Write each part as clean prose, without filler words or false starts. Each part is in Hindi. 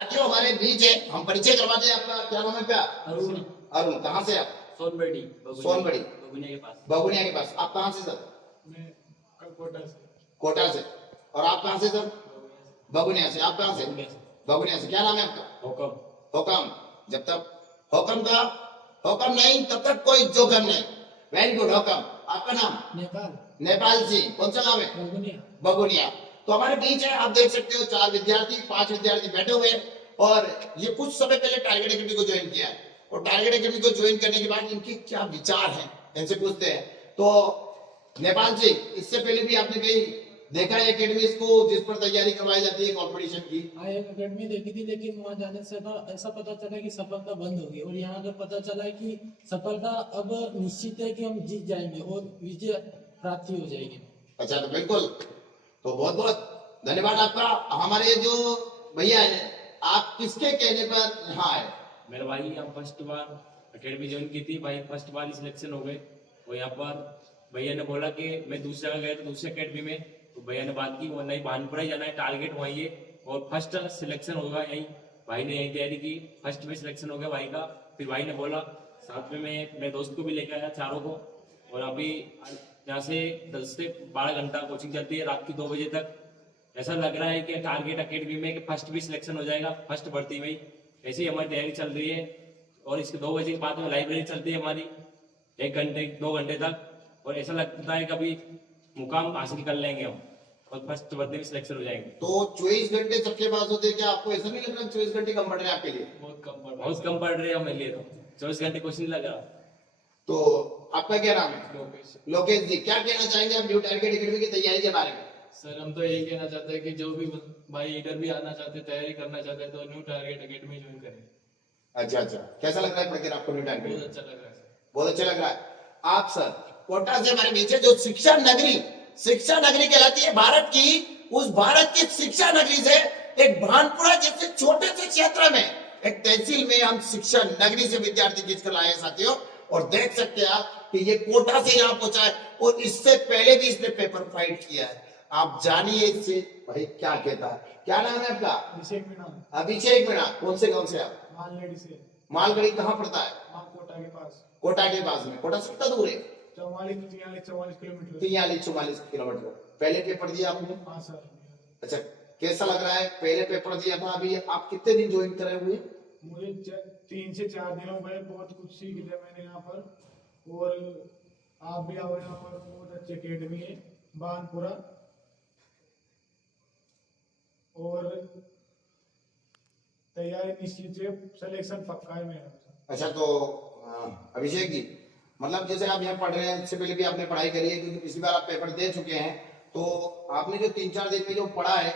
क्यों हमारे बीच है, हम परिचय करवाते हैं आपका। क्या नाम है क्या? अरुण। अरुण, कहाँ से आप? सोनबड़ी। सोनबड़ी, बगुनिया के पास। बगुनिया के पास। आप कहाँ से सर? मैं कोटा से। कोटा से। और आप कहाँ से सर? बगुनिया से। आप कहाँ से? बगुनिया से। बगुनिया से। क्या नाम है आपका? हुकम। हुकम। जब तक हुकम का हुकम नहीं तब तक कोई जोखम नहीं। वेरी गुड हुकम। आपका नाम? नेपाल। नेपाल से। कौन सा नाम है? बगुनिया। बगुनिया। तो हमारे बीच है, आप देख सकते हो 4 विद्यार्थी 5 विद्यार्थी बैठे हुए हैं। और ये कुछ समय पहले टारगेट एकेडमी को ज्वाइन किया है। और टारगेट एकेडमी को ज्वाइन करने के बाद इनके क्या विचार हैं, इनसे पूछते हैं। तो नेपाल से, इससे पहले भी आपने कहीं देखा है एकेडमीज को जिस पर तैयारी करवाई जाती है कंपटीशन की? हाँ, एक अकेडमी देखी थी, लेकिन वहाँ जाने से ऐसा पता चला कि सफलता बंद होगी, और यहाँ अगर पता चला कि सफलता अब निश्चित है कि हम जीत जाएंगे और विजय प्राप्ति हो जाएगी। अच्छा, तो बिल्कुल। तो बहुत बहुत धन्यवाद आपका। हमारे जो भैया है, आप किसके कहने पर यहाँ आए? मेरा भाई हम फर्स्ट बार अकेडमी ज्वाइन की थी, भाई फर्स्ट बार ही सिलेक्शन हो गए। और यहाँ पर भैया ने बोला कि मैं दूसरी जगह गया था दूसरी अकेडमी में, तो भैया ने बात की वो नहीं भानपुरा ही जाना है, टारगेट वही है और फर्स्ट सिलेक्शन होगा यहीं। भाई ने यही तैयारी की, फर्स्ट में सिलेक्शन हो गया भाई का। फिर भाई ने बोला साथ में मैं मेरे दोस्त को भी लेकर आया, चारों को। और अभी यहाँ से 10 से 12 घंटा कोचिंग चलती है रात की 2 बजे तक। ऐसा लग रहा है कि टारगेट अकेडमी में कि फर्स्ट भी सिलेक्शन हो जाएगा, फर्स्ट भर्ती में ही। ऐसी ही हमारी तैयारी चल रही है। और इसके 2 बजे के बाद में लाइब्रेरी चलती है हमारी 1 घंटे 2 घंटे तक। और ऐसा लगता है कि अभी मुकाम हासिल कर लेंगे हम और फर्स्ट भर्ती में सिलेक्शन हो जाएंगे। तो 24 घंटे सबके पास होते हैं, क्या आपको ऐसा नहीं लग रहा 24 घंटे कम पड़ रहे हैं आपके लिए? बहुत कम पड़ रहे हैं हमारे लिए, तो 24 घंटे कुछ नहीं लग रहा। तो आपका क्या नाम है? लोकेश जी, क्या कहना चाहेंगे आप न्यू टारगेट एकेडमी की तैयारी के बारे में? सर हम तो यही कहना चाहते हैं कि जो भी भाई इधर भी आना चाहते तैयारी करना चाहते हैं तो न्यू टारगेट एकेडमी ज्वाइन करें। अच्छा अच्छा, कैसा लग रहा है पढ़कर आपको न्यू बहुत टारगेट? अच्छा लग रहा है सर। बहुत अच्छा लग रहा है। आप सर, कोटा से हमारे नीचे जो शिक्षा नगरी कहलाती है भारत की, उस भारत की शिक्षा नगरी से एक भानपुरा जैसे छोटे से क्षेत्र में, एक तहसील में हम शिक्षा नगरी से विद्यार्थी खींच कर लाए हैं साथियों। और देख सकते हैं आप कि ये कोटा से यहाँ पहुंचा है और इससे पहले भी इसने पेपर फाइट किया है। आप जानिए इससे भाई क्या कहता है। क्या नाम है आपका? अभिषेक मीणा। अभिषेक मीणा। कौन से गांव से आप? मालगढ़ी से। मालगढ़ी कहाँ पड़ता है? कोटा के पास। कोटा के पास में। कोटा से कितना दूर है? 44 किलोमीटर। 43-44 किलोमीटर। पहले पेपर दिया आपने? हाँ सर। अच्छा, कैसा लग रहा है? पहले पेपर दिया था, अभी आप कितने दिन ज्वाइन करे हुए? मुझे 3 से 4 दिन हो गए, बहुत कुछ सीख लिया मैंने यहाँ पर। और आप भी आओ, यहाँ पर बहुत अच्छी अकेडमी है बानपुरा। और तैयारी निश्चित है, सिलेक्शन पक्का है मेरा। अच्छा, तो अभिषेक जी, मतलब जैसे आप यहाँ पढ़ रहे हैं, इससे पहले भी आपने पढ़ाई करी है क्योंकि पिछली बार आप पेपर दे चुके हैं, तो आपने जो 3-4 दिन में जो पढ़ा है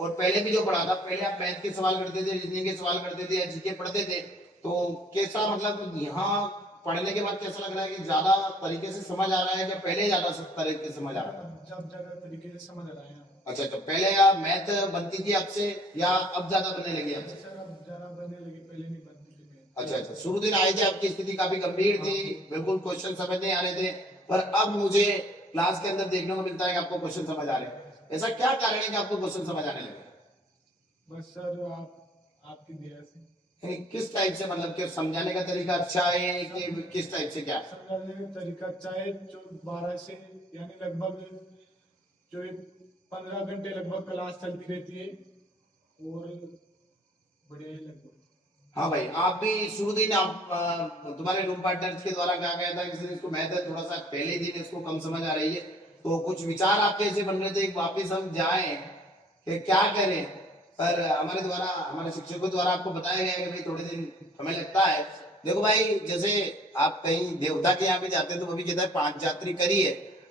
और पहले भी जो पढ़ा था, पहले आप मैथ के सवाल करते थे, रीजनिंग के सवाल करते थे या जीके पढ़ते थे, तो कैसा मतलब यहाँ पढ़ने के बाद कैसा लग रहा है कि ज्यादा तरीके से समझ आ रहा है, क्या पहले ज्यादा तरीके से समझ आ रहा है? जब ज्यादा तरीके से समझ रहा है। अच्छा, तो पहले या मैथ बनती थी आपसे या अब ज्यादा बनने लगी आपसे? सर अब ज्यादा बनने लगी, पहले नहीं बनती थी मैथ। अच्छा अच्छा, शुरू दिन आए थे आपकी स्थिति काफी गंभीर थी, बिल्कुल क्वेश्चन समझ नहीं आ रहे थे, पर अब मुझे क्लास के अंदर देखने को मिलता है कि आपको क्वेश्चन समझ आ रहे हैं। ऐसा क्या कारण है कि आपको क्वेश्चन समझ आने लगे? बस सर आपकी दया से। यानी किस टाइप से, मतलब कि समझाने का तरीका अच्छा है कि किस टाइप से? क्या समझाने का तरीका अच्छा है, जो 12 से यानी लगभग जो 15 घंटे लगभग क्लास चलती रहती है और बढ़िया ही लगभग। हाँ भाई, आप भी शुरू दिन आप तुम्हारे रूम पार्टनर्स के द्वारा कहा गया था कि इसको मैथ है थोड़ा सा पहले दिन इसको कम समझ आ रही है, तो कुछ विचार आपके ऐसे बन रहे थे कि वापिस हम जाएं कि क्या करें, पर हमारे शिक्षकों द्वारा आपको बताया गया कि भाई थोड़े दिन हमें लगता है। देखो भाई, जैसे आप कहीं देवता के यहाँ पे जाते हैं तो वो भी कहता है 5 यात्री करिए,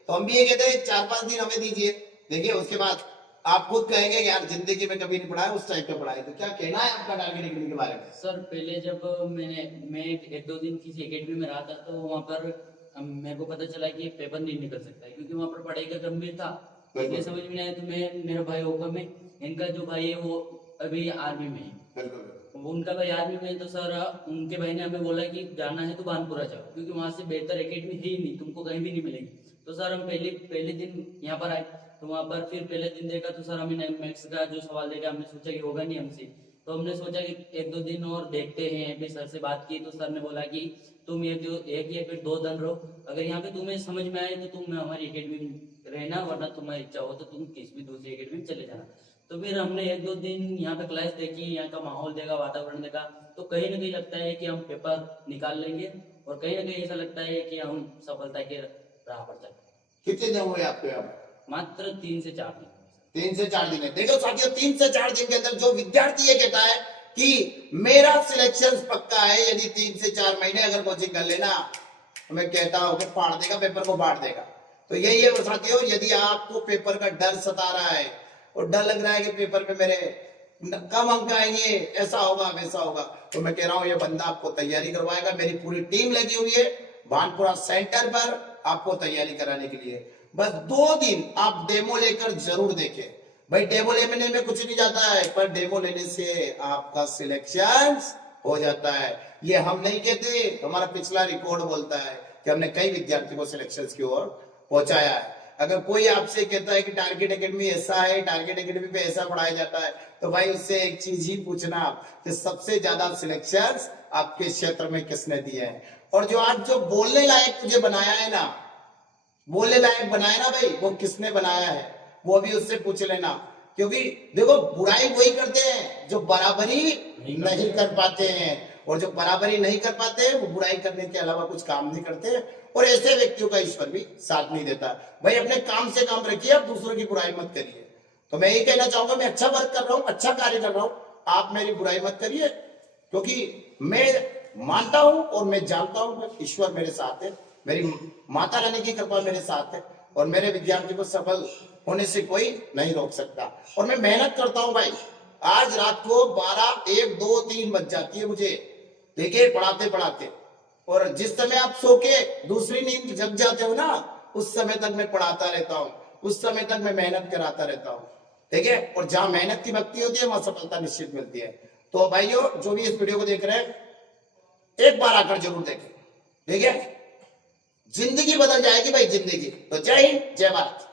तो हम भी ये कहते हैं 4-5 दिन हमें दीजिए, देखिए उसके बाद आप खुद कहेंगे कि यार जिंदगी में कभी नहीं पढ़ा है उस टाइप का पढ़ाई। तो क्या कहना है आपका टारगेट एकेडमी के बारे में? सर पहले जब मैं 1-2 दिन किसी एकेडमी में रहा था, तो वहाँ पर मेरे को पता चला कि पेपर नहीं निकल सकता है क्योंकि वहाँ पर पढ़ाई का गंभीर था। इसलिए समझ में नहीं आया, तो मैं मेरा भाई हुकम है, इनका जो भाई है वो अभी आर्मी में है, बिल्कुल। उनका भाई आर्मी में है, तो सर उनके भाई ने हमें बोला कि जाना है तो बानपुरा जाओ क्योंकि वहाँ से बेहतर एकेडमी है ही नहीं, तुमको कहीं भी नहीं मिलेगी। तो सर हम पहले दिन यहाँ पर आए, तो वहाँ पर फिर पहले दिन देखा तो सर हमें मैथ्स का जो सवाल देखा, हमने सोचा कि होगा नहीं हमसे, तो हमने सोचा कि 1-2 दिन और देखते हैं। फिर सर से बात की तो सर ने बोला कि तुम एक या फिर 2 दिन रहो, अगर यहाँ पे तुम्हें समझ में आए तो तुम हमारी एकेडमी में रहना, वरना तुम्हारी इच्छा हो तो तुम किसी भी दूसरी एकेडमी में चले जाना। तो फिर हमने 1-2 दिन यहाँ पे क्लास देखी, यहाँ का माहौल देखा, वातावरण देखा, तो कहीं ना कहीं लगता है कि हम पेपर निकाल लेंगे, और कहीं ना कहीं ऐसा लगता है कि हम सफलता के राह पर चल। कितने दिन हुए आपको यहाँ पे? मात्र 3 से 4 दिन। 3 से 4 दिन है। देखो साथियों, 3 से 4 दिन के अंदर जो विद्यार्थी ये कहता है कि मेरा सिलेक्शन पक्का है, यदि 3 से 4 महीने अगर कोचिंग कर लेना, तो मैं कहता हूं कि फाड़ देगा, पेपर को बांट देगा। तो यही है वो साथियों, यदि आपको पेपर का डर सता रहा है और डर लग रहा है कि पेपर पे मेरे कम अंक आएंगे, ऐसा होगा वैसा होगा, तो मैं कह रहा हूं ये बंदा आपको तैयारी करवाएगा। मेरी पूरी टीम लगी हुई है भानपुरा सेंटर पर आपको तैयारी कराने के लिए। बस 2 दिन आप डेमो लेकर जरूर देखें। भाई डेमो लेने में कुछ नहीं जाता है, पर डेमो लेने से आपका सिलेक्शन हो जाता है। ये हम नहीं कहते, हमारा पिछला रिकॉर्ड बोलता है कि हमने कई विद्यार्थियों को सिलेक्शन की ओर पहुंचाया है। अगर कोई आपसे कहता है कि टारगेट एकेडमी ऐसा है, टारगेट एकेडमी पे ऐसा पढ़ाया जाता है, तो भाई उससे एक चीज ही पूछना कि सबसे ज्यादा सिलेक्शन आपके क्षेत्र में किसने दिए हैं, और जो आज जो बोलने लायक तुझे बनाया है ना, बोलने लायक बनाया ना भाई, वो किसने बनाया है वो भी उससे पूछ लेना। क्योंकि देखो बुराई वही करते हैं जो बराबरी नहीं कर पाते हैं, और जो बराबरी नहीं कर पाते हैं वो बुराई करने के अलावा कुछ काम नहीं करते हैं, और ऐसे व्यक्तियों का ईश्वर भी साथ नहीं देता। भाई अपने काम से काम रखिए, आप दूसरों की बुराई मत करिए। तो मैं यही कहना चाहूंगा, मैं अच्छा वर्क कर रहा हूँ, अच्छा कार्य कर रहा हूँ, आप मेरी बुराई मत करिए, क्योंकि मैं मानता हूं और मैं जानता हूं कि ईश्वर मेरे साथ है, मेरी माता रानी की कृपा मेरे साथ है, और मेरे विद्यार्थी को सफल होने से कोई नहीं रोक सकता। और मैं मेहनत करता हूं भाई, आज रात को 12, 1, 2, 3 बज जाती है मुझे, देखिए पढ़ाते पढ़ाते, और जिस समय आप सो के दूसरी नींद जग जाते हो ना, उस समय तक मैं पढ़ाता रहता हूँ, उस समय तक मैं मेहनत कराता रहता हूँ, ठीक है। और जहां मेहनत की भक्ति होती है वहां सफलता निश्चित मिलती है। तो भाइयों जो भी इस वीडियो को देख रहे हैं, एक बार आकर जरूर देखें, ठीक है, जिंदगी बदल जाएगी भाई, जिंदगी। तो जय हिंद, जय भारत।